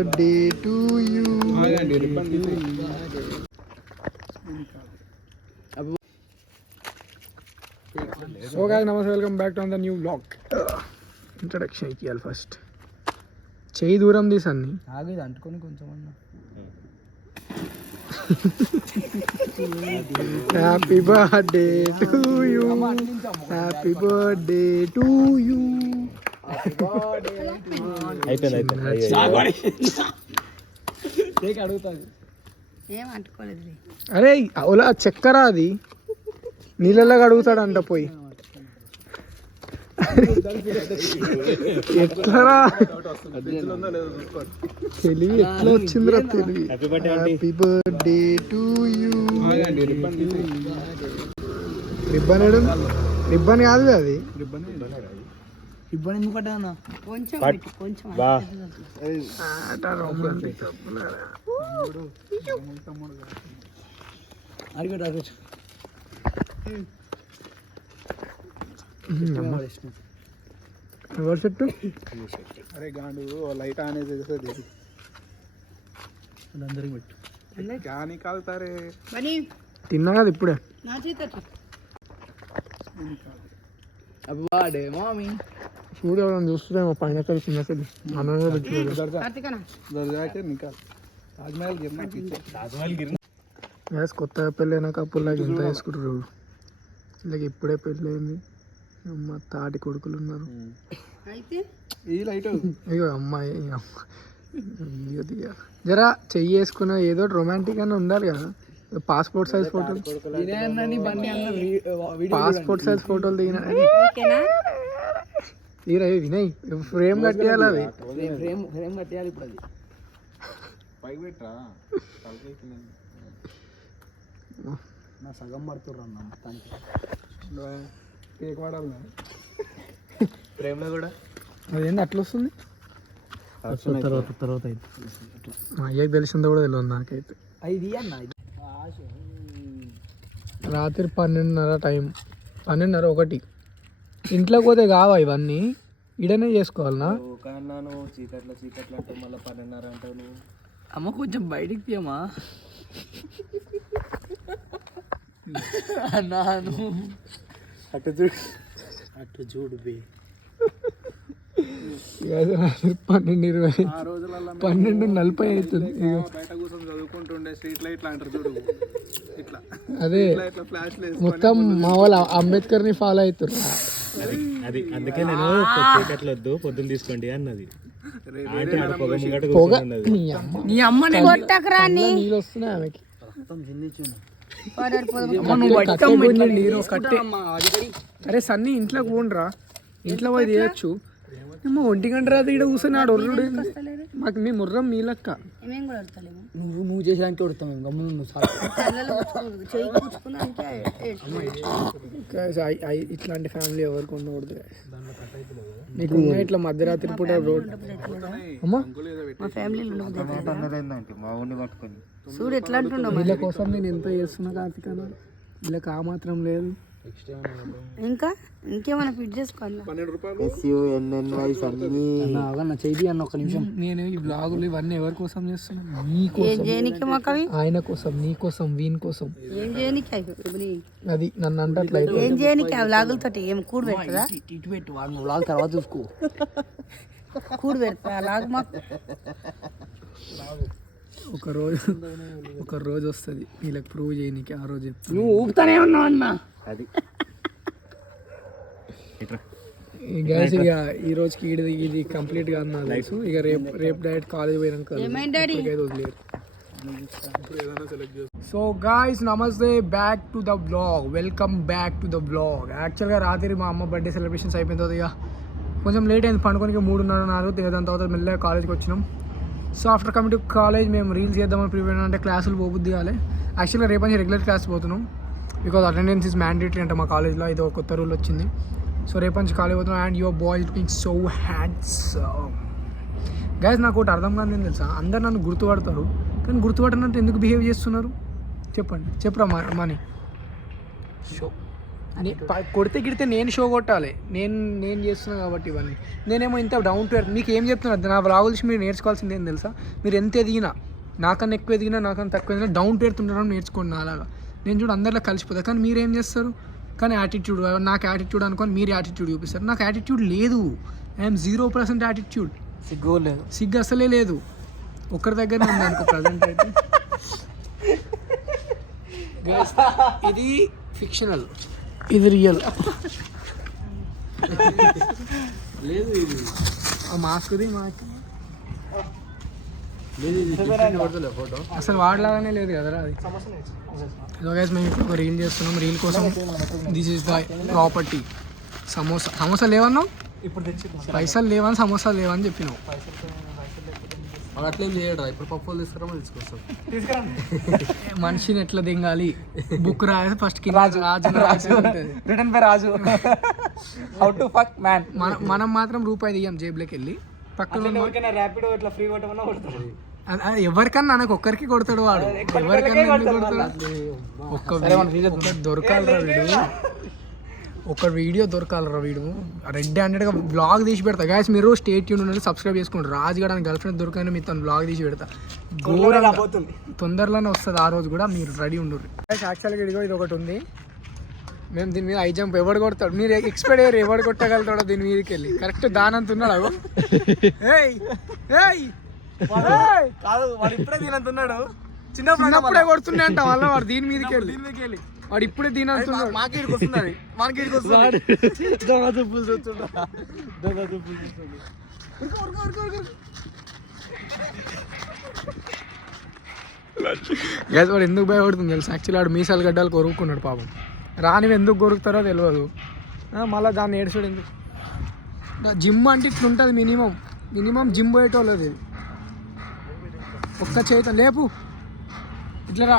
Birthday to you. So guys namaste, welcome back to the new vlog. Introduction ఇవ్వాలి first. చేయి దూరం తీసన్ని ఆగేది అంటుకొని కొంచెం అన్నా. Happy birthday to you, happy birthday to you. అరే ఓలా చక్కెర అది నీళ్ళలాగా అడుగుతాడంట పోయి. ఎట్లరా తెలివి ఎట్లా వచ్చిందిరా తెలివి. Happy birthday to you. Ribbon ribbon కాదు అది. ఇబ్బంది ఎందుకంటే అన్న ఎవరు చెట్టు? అరే గాండు లైట్ అనేది అందరికి పెట్టు. కానీ కాదుతారే తిన్నా కదా ఇప్పుడే. అబ్బాడే మామీ చూడు ఎవరైనా చూస్తుందేమో పైన కలిసింది అసలు అన్నంగా పెట్టలేదు. గ్యాస్ కొత్తగా పెళ్ళైన కప్పుల్లాగా ఎంత వేసుకుంటారు. ఇలాగ ఇప్పుడే పెళ్ళయింది. అమ్మ తాటి కొడుకులు ఉన్నారు. అయ్యో అమ్మాయి జరా చెయ్యి వేసుకున్న ఏదో రొమాంటిక్ అని ఉండాలి కదా. పాస్పోర్ట్ సైజ్ ఫోటోలు, పాస్పోర్ట్ సైజ్ ఫోటోలు దిగినా తీరా వినయ్. ఫ్రేమ్ కట్టేయాలి, అది ఫ్రేమ్ కట్టేయాలి. ఇప్పుడు అది నా సగం పడుతుర్రు అన్న మొత్తానికి. ఫ్రేమ్లో కూడా అదేంటి అట్లా వస్తుంది. తర్వాత మా అయ్యకి తెలిసిందో కూడా తెలియదు నాకైతే. ఇది అన్న రాత్రి 12:30 టైం, 12:30 1. ఇంట్లోకి పోతే కావా ఇవన్నీ, ఇడనే చేసుకోవాలనా? చీకట్లో అంటే మళ్ళీ 12:30 అంటావు నువ్వు. అమ్మ కొంచెం బయటికి తీయమా అన్నాను. అటు చూడు బే. 12:20 12:40 అవుతుంది. బయట కూర్చొని చదువుకుంటుండే స్ట్రీట్ లైట్ అంటారు చూడు, ఇట్లా అదే మొత్తం మా వాళ్ళు అంబేద్కర్ ని ఫాలో అవుతారు. అది అందుకే నేను చీకట్లో వద్దు పొద్దున్న తీసుకోండి అన్నది. నీ అమ్మని కొట్టకరా, నీళ్ళు వస్తున్నాయి ఆమెకి. అరే సన్నీ ఇంట్లోకి పోండ్రా, ఇంట్లో పోయి తీయచ్చు. 1 గంట రాత్రి ఇక్కడ కూర్చొని ఒర్రుడు. మాకు మీ ముర్రం మీ లెక్క. నువ్వు చేసేదానికి కొడతాం గమ్మును. ఇట్లాంటి ఫ్యామిలీ ఎవరికి ఉండకూడదు. నీకు ఇట్లా మధ్యరాత్రి పూట రోడ్ వీళ్ళ కోసం నేను ఎంత చేస్తున్నా కార్తీక, వీళ్ళకి ఆ మాత్రం లేదు. ఇంకేమైనా ఫిట్ చేసుకోవాలి. చేయి అన్న ఒక్క నిమిషం. నేను ఈ బ్లాగులు ఇవన్నీ ఎవరి కోసం చేస్తున్నా? ఆయన కోసం, నీ కోసం, వీని కోసం. అది నన్ను అంటట్లయితే ఏం చేయనికి ఆ బ్లాగులతో ఏం కూడు పెడతా? ఇటు పెట్టు, వాడు బ్లాగ్ తర్వాత చూసుకో. కూడు పెడతా లాగు మాకు. ఒక రోజు వస్తుంది వీళ్ళకి ప్రూవ్ చేయనికి. ఆ రోజు నువ్వు ఊపుతానే ఉన్నావు అన్న. అది గ్యాస్ ఇక ఈ రోజుకి ఇది కంప్లీట్ గా అన్నా తెలుసు. ఇక రేపు డైరెక్ట్ కాలేజ్ పోయినాక వదిలేరు. సో గాయ్స్ నమస్తే, back to the blog. Welcome back to the blog. యాక్చువల్గా రాత్రి మా అమ్మ బర్త్డే సెలబ్రేషన్స్ అయిపోయిన తర్వాత ఇక కొంచెం లేట్ అయింది పండుకోనికి. 3:30 దాని తర్వాత మెల్లగా కాలేజ్కి వచ్చినాం. So after coming to college మేము రీల్స్ చేద్దామని ప్రిపేర్ అంటే క్లాసులు పోబుద్ది కాలే. యాక్చువల్గా రేపటి రెగ్యులర్ క్లాస్ పోతున్నాం, బికాజ్ అటెండెన్స్ ఇస్ మ్యాండేటరీ అంటే మా కాలేజ్లో. ఇది ఒక కొత్త రూల్ వచ్చింది. సో రేపు నుంచి కాలేజ్ పోతున్నాం. And your boy is being so handsome. Guys నాకు ఒకటి అర్థం కాదు, నేను తెలుసా, అందరు నన్ను గుర్తుపడతారు కానీ గుర్తుపట్టనంత ఎందుకు బిహేవ్ చేస్తున్నారు చెప్పండి. చెప్పురా మనీ. షో కొడితే గిడితే నేను షో కొట్టాలి, నేను చేస్తున్నాను కాబట్టి ఇవన్నీ. నేనేమో ఇంత డౌన్ టు ఎర్త్. మీకు ఏం చెప్తున్నారు, నా వ్లాగులు చూసి మీరు నేర్చుకోవాల్సింది ఏం తెలుసా? మీరు ఎంత ఎదిగినా, నాకన్నా ఎక్కువ ఎదిగినా నాకన్నా తక్కువ ఎదిగినా డౌన్ టు ఎర్త్ ఉండడం నేర్చుకోండి. అలాగా నేను చూడు అందరిలో కలిసిపోతాను. కానీ మీరు ఏం చేస్తారు, కానీ యాటిట్యూడ్, నాకు యాటిట్యూడ్ అనుకొని మీరు యాటిట్యూడ్ చూపిస్తారు. నాకు యాటిట్యూడ్ లేదు. I'm 0% attitude. సిగ్గు అసలే లేదు. ఒక్కరి దగ్గర ఉంది అనుకో ప్రజెంట్ అయితే. ఇది ఫిక్షనల్, ఇది రియల్. లేదు ఇది ఆ మాస్క్ది మాకు ఫోటో అసలు వాడలాగానే లేదు కదరా అది. సో గైస్ మేము ఇప్పుడు ఒక రీల్ చేస్తున్నాం. రీల్ కోసం this is the property. Samosa లేవన్నావు, ఇప్పుడు తెచ్చి పైసలు లేవని సమోసాలు లేవని చెప్పినావు. అట్లేం చేయడా, ఇప్పుడు పప్పులు తీసుకురామని తీసుకొస్తాం. మనిషిని ఎట్లా దింగాలి బుక్ రాసి ఫస్ట్ కింద రాజు రిటర్న్ పై Raju. How to fuck man. మనం మాత్రం రూపాయి తీయం జేబులోకి వెళ్ళి. పక్కన ర్యాపిడో ఇట్లా ఫ్రీ కొట్టమన్నా కొడతారు. ఎవరికన్నా నాకు ఒక్కరికి కొడతాడు వాడు. ఎవరికన్నా ఎందుకు కొడతాడు? ఒక్క దొరకాలరా వీడు, ఒక వీడియో దొరకాలరా వీడు. రెడ్ హ్యాండెడ్గా బ్లాగ్ తీసి పెడతా. గాయస్ మీరు స్టేట్ ట్యూన్ ఉండాలి, సబ్స్క్రైబ్ చేసుకోండి. రాజుగాడానికి గర్ల్ ఫ్రెండ్ దొరకని మీ తను బ్లాగ్ తీసి పెడతా. ఘోరంగా తొందరలోనే వస్తుంది ఆ రోజు కూడా, మీరు రెడీ ఉండరు. యాక్చువల్గా ఇదిగో ఇది ఒకటి ఉంది. మేము దీని మీద హై జంప్ ఎవడు కొడతాడు మీరు ఎక్స్పెక్ట్ అయ్యారు, ఎవడు కొట్టగలుగుతాడో దీని మీదకి వెళ్ళి. కరెక్ట్ దానంత ఉన్నాడు అగో. కాదు వాడు ఇప్పుడే దీనంతున్నాడు. చిన్నప్పుడే కొడుతుండే అంట వాళ్ళ వాడు దీని మీదకి వెళ్ళి. వాడు ఇప్పుడే దీని అంటున్నాడు. మాకేడికి వస్తుంది, మనకేడికి వస్తుంది. గ్యాస్ వాడు ఎందుకు భయపడుతుంది తెలుసు? యాక్చువల్లీ వాడు మీసాలు గడ్డలు కొరుక్కున్నాడు పాపం. రానివి ఎందుకు కొరుకుతారో తెలియదు. మళ్ళీ దాన్ని ఏడ్చాడు ఎందుకు. జిమ్ అంటే ఇట్లుంటుంది మినిమం జిమ్ పోయేటోళ్ళది. ఇది ఒక్క చేత లేపు ఇట్లా రా.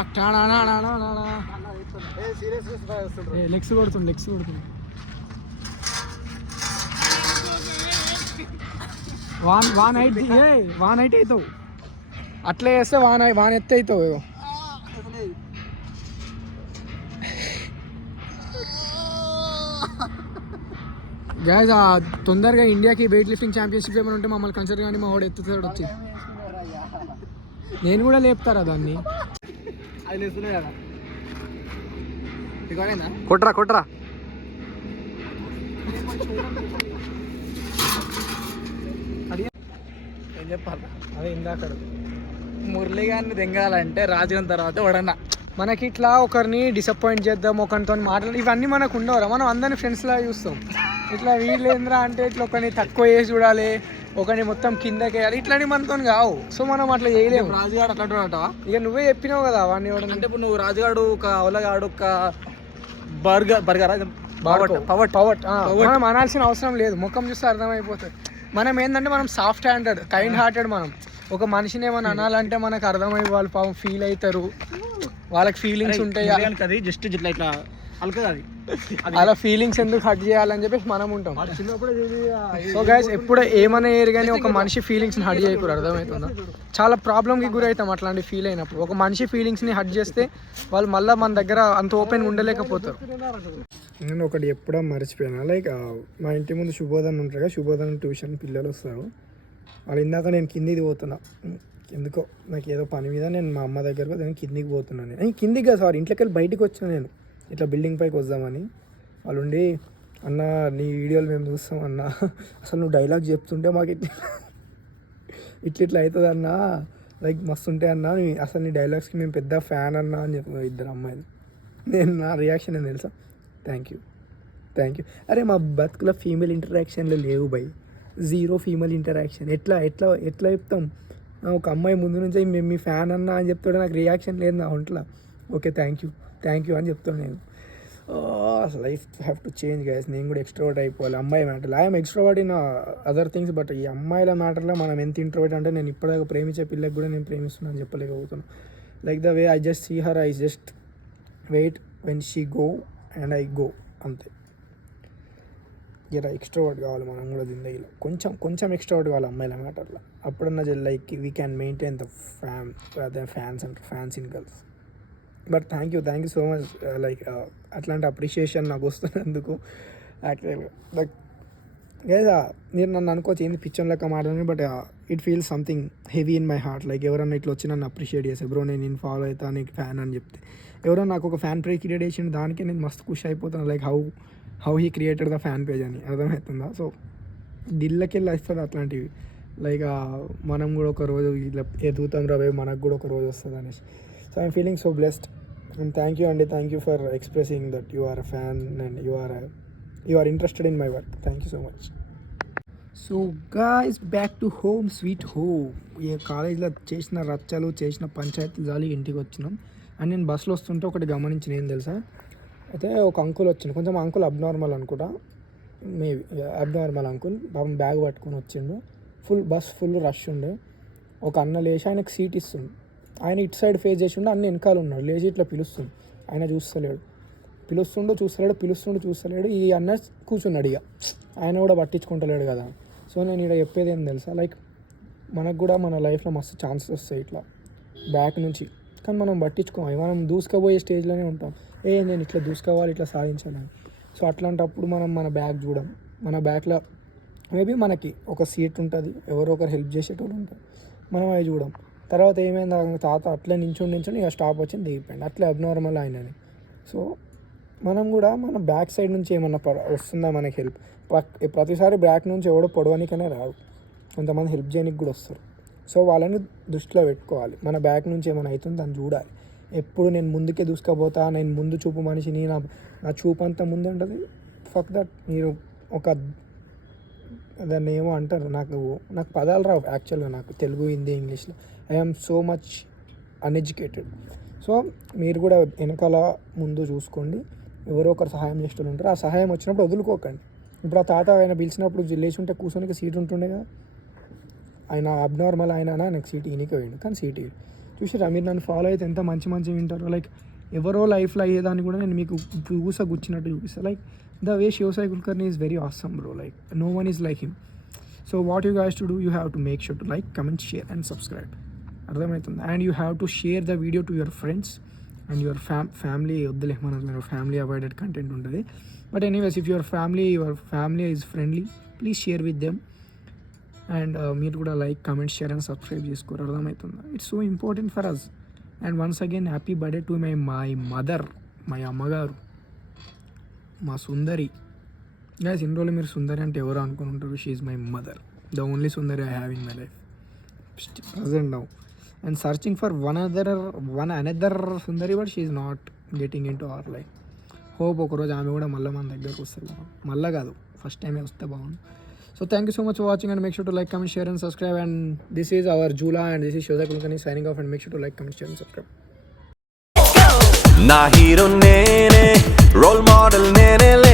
లెగ్స్ కొడుతుంది. వాన్ హైట్ అవుతావు. అట్లా చేస్తే వాన్ ఎత్తి అవుతావు. గ్యాస్ తొందరగా ఇండియాకి వెయిట్ లిఫ్టింగ్ ఛాంపియన్షిప్ ఏమైనా ఉంటే మమ్మల్ని కన్సిడర్ కానీ మా వాడు ఎత్తుతాడు వచ్చి. నేను కూడా లేపుతారా దాన్ని. కొట్రా ఏం చెప్పాలి అదే ఇందాక మురళి గారిని దింగాలంటే రాజుగారి తర్వాత ఎవడన్నా మనకి ఇట్లా ఒకరిని డిసప్పాయింట్ చేద్దాం, ఒకరితో మాట్లాడి ఇవన్నీ మనకు ఉండవరా? మనం అందరినీ ఫ్రెండ్స్లా చూస్తాం. ఇట్లా వీళ్ళు ఏంద్రా అంటే ఇట్లా ఒకరిని తక్కువ వేసి చూడాలి, ఒకరిని మొత్తం కిందకి వేయాలి, ఇట్లాంటి మనతో కావు. సో మనం అట్లా చేయలేము. రాజుగాడు అట్లాంటి అంటావా? ఇక నువ్వే చెప్పినావు కదా వాడిని ఎవడన్నా. అంటే ఇప్పుడు నువ్వు రాజుగాడు ఒక అవలగాడు ఒక బర్గర్ మనం అనాల్సిన అవసరం లేదు. ముఖం చూస్తే అర్థమైపోతుంది. మనం ఏంటంటే మనం సాఫ్ట్ హ్యాండెడ్, కైండ్ హార్టెడ్. మనం ఒక మనిషిని ఏమైనా అనాలంటే మనకు అర్థమై వాళ్ళు పాపం ఫీల్ అవుతారు, వాళ్ళకి ఫీలింగ్స్ ఉంటాయి. జస్ట్ ఇట్లా అలా ఫీలింగ్స్ ఎందుకు హర్ట్ చేయాలని చెప్పేసి మనం ఉంటాం. సో గైస్ ఎప్పుడు ఏమైనా ఏరు కానీ ఒక మనిషి ఫీలింగ్స్ని హర్ట్ చేయకూడదు. అర్థమవుతుందా? చాలా ప్రాబ్లంకి గురవుతాం అట్లాంటి ఫీల్ అయినప్పుడు. ఒక మనిషి ఫీలింగ్స్ని హర్ట్ చేస్తే వాళ్ళు మళ్ళీ మన దగ్గర అంత ఓపెన్గా ఉండలేకపోతారు. నేను ఒకటి ఎప్పుడో మర్చిపోయాను. లైక్ మా ఇంటి ముందు శుభోదన్ ఉంటారు కదా, శుభోదన్ ట్యూషన్ పిల్లలు వస్తారు. వాళ్ళు ఇందాక నేను కిందికి పోతున్నా, ఎందుకో నాకు ఏదో పని మీద నేను మా అమ్మ దగ్గరకు నేను కిందికి పోతున్నాను. నేను కిందికి కాదు సారీ, ఇంట్లోకి వెళ్ళి బయటికి వచ్చాను. నేను ఇట్లా బిల్డింగ్ పైకి వద్దామని వాళ్ళు ఉండి, అన్న నీ వీడియోలు మేము చూస్తాం అన్న, అసలు నువ్వు డైలాగ్ చెప్తుంటే మాకు ఇట్లా అవుతుంది అన్న, లైక్ మస్తు ఉంటాయి అన్న, అసలు నీ డైలాగ్స్కి మేము పెద్ద ఫ్యాన్ అన్న అని చెప్పి ఇద్దరు అమ్మాయిలు. నేను నా రియాక్షన్ ఏం తెలుసా? Thank you. అరే మా బతుకులో ఫీమేల్ ఇంటరాక్షన్లు లేవు బై, 0 ఫీమేల్ ఇంటరాక్షన్. ఎట్లా చెప్తాం? ఒక అమ్మాయి ముందు నుంచి మేము మీ ఫ్యాన్ అన్నా అని చెప్తాడు, నాకు రియాక్షన్ లేదు నా ఒంట్లో. ఓకే థ్యాంక్ యూ అని చెప్తాను నేను. Life have to change guys. నేను కూడా ఎక్స్ట్రోవర్ట్ అయిపోవాలి అమ్మాయి మ్యాటర్లో. I'm extrovert in other things, but ఈ అమ్మాయిల మ్యాటర్లో మనం ఎంత ఇంట్రోవర్ట్ అంటే నేను ఇప్పటిదాకా ప్రేమించే పిల్లకి కూడా నేను ప్రేమిస్తున్నాను అని చెప్పలేకపోతున్నాను. Like the way I just see her, I just wait when she go and I go, అంతే. జర ఎక్స్ట్రోవర్ట్ కావాలి మనం కూడా జిందగీలో, కొంచెం ఎక్స్ట్రోవర్ట్ కావాలి అమ్మాయిల మ్యాటర్లో. అప్పుడన్నా like we can maintain the fans and fans in girls. But thank you so much like అట్లాంటి అప్రిషియేషన్ నాకు వస్తున్నందుకు యాక్చువల్గా లైక్ మీరు నన్ను అనుకోవచ్చు ఏంది పిచ్చర్ లెక్క మాట్లాడని, but it feels something heavy in my heart. Like ఎవరన్నా ఇట్లా వచ్చి నన్ను అప్రిషియేట్ చేస్తే బ్రో నేను ఫాలో అవుతా నీకు ఫ్యాన్ అని చెప్తే, ఎవరో నాకు ఒక ఫ్యాన్ పేజ్ క్రియేట్ చేసిన దానికి నేను మస్తు ఖుషి అయిపోతాను. Like how he created the fan page అని అర్థమవుతుందా? సో దిల్లకి వెళ్ళి వస్తుంది అట్లాంటివి. లైక్ మనం కూడా ఒక రోజు ఇట్లా ఎదుగుతాం రా మనకు కూడా ఒక రోజు వస్తుంది అనేసి. So I'm feeling so blessed and thank you అండి. Thank you for expressing that you are a fan and you are interested in my work. Thank you so much. So guys back to home sweet home. ఈ కాలేజ్లో చేసిన రచ్చలు చేసిన పంచాయతీలు జాలి ఇంటికి వచ్చినాం. And నేను బస్సులో వస్తుంటే ఒకటి గమనించిన ఏం తెలుసా, అయితే ఒక అంకుల్ వచ్చిండు, కొంచెం అంకుల్ అబ్నార్మల్ అనుకుంటా, మేబీ అబ్నార్మల్ అంకుల్. పాపం బ్యాగ్ పట్టుకొని వచ్చిండు, బస్ ఫుల్ రష్ ఉండే. ఒక అన్న లేచి ఆయనకు సీట్ ఇస్తుంది, ఆయన ఇటు సైడ్ ఫేస్ చేసి ఉండే, అన్న వెనకాల ఉన్నాడు, లేచి ఇట్లా పిలుస్తుంది, ఆయన చూస్తలేడు, చూస్తలేడు. ఈ అన్న కూర్చున్నాడు, ఇక ఆయన కూడా పట్టించుకుంటలేడు కదా. సో నేను ఇక్కడ చెప్పేది ఏం తెలుసా, లైక్ మనకు కూడా మన లైఫ్లో మస్తు ఛాన్సెస్ వస్తాయి ఇట్లా బ్యాక్ నుంచి, కానీ మనం పట్టించుకోవాలి, మనం దూసుకుపోయే స్టేజ్లోనే ఉంటాం. నేను ఇట్లా దూసుకోవాలి, ఇట్లా సాధించాలని. సో అట్లాంటప్పుడు మనం మన బ్యాగ్ చూడం, మన బ్యాక్లో మేబీ మనకి ఒక సీట్ ఉంటుంది, ఎవరో ఒకరు హెల్ప్ చేసేటోళ్ళు ఉంటారు, మనం అవి చూడం. తర్వాత ఏమైంది, తాత అట్లే నించొని ఇక స్టాప్ వచ్చింది దిగిపోయింది, అట్లే అబ్నార్మల్ ఆయనని. సో మనం కూడా మన బ్యాక్ సైడ్ నుంచి ఏమన్నా వస్తుందా మనకి హెల్ప్, ప్రతిసారి బ్యాక్ నుంచి ఎవడో పొడవనికనే రాదు, కొంతమంది హెల్ప్ చేయడానికి కూడా వస్తారు. సో వాళ్ళని దృష్టిలో పెట్టుకోవాలి, మన బ్యాక్ నుంచి ఏమైనా అవుతుంది దాన్ని చూడాలి. ఎప్పుడు నేను ముందుకే దూసుకపోతా, నేను ముందు చూపు మనిషిని, నా చూపు అంతా ముందు ఉంటుంది, ఫక్ దట్. మీరు ఒక దాన్ని ఏమో అంటారు, నాకు పదాలు రావు యాక్చువల్గా, నాకు తెలుగు హిందీ ఇంగ్లీష్లో. I'm so much uneducated. So మీరు కూడా వెనకాల ముందు చూసుకోండి, ఎవరో ఒకరు సహాయం చేస్తూ ఉంటారు, ఆ సహాయం వచ్చినప్పుడు వదులుకోకండి. ఇప్పుడు ఆ తాత ఆయన పిలిచినప్పుడు లేచి ఉంటే కూర్చొనికి సీట్ ఉంటుండే కదా, ఆయన అబ్నార్మల్ ఆయన నాకు సీట్ ఈయనకి పోయిండు, కానీ సీట్ చూసిరా. మీరు నన్ను ఫాలో అయితే ఎంత మంచి వింటారు. లైక్ ఎవరో లైఫ్లో అయ్యేదాన్ని కూడా నేను మీకు గుచ్చినట్టు చూపిస్తాను. Like the way Shiva Sai Kulkarni is very awesome bro, like no one is like him. So what you guys to do, you have to make sure to like, comment, share and subscribe. అర్థమవుతుంది. And you have to share the video to your friends and your family. వద్దులే మన family avoided content ఉంటుంది. But anyways, if your family is friendly, please share with them. And మీరు కూడా like, comment, share and subscribe చేసుకోరు. అర్థమవుతుందా? It's so important for us. And once again happy birthday to my mother, మా అమ్మగారు, మా సుందరి. Guys ఇన్ని రోజులు మీరు సుందరి అంటే ఎవరు అనుకుని ఉంటారు, she is my mother, the only Sundari I have in my life present now. And searching for one another Sundari, but she is not getting in to our life. Hope ఒకరోజు ఆమె కూడా మళ్ళీ మన దగ్గరకు వస్తుంది. మళ్ళీ కాదు, ఫస్ట్ టైమే వస్తే బాగుంది. So thank you so much for watching and make sure to like, comment, share and subscribe. And this is our Jula and this is Shiva Sai Kulkarni signing off, and make sure to like, comment, share and subscribe. Na hero nene, role model nene.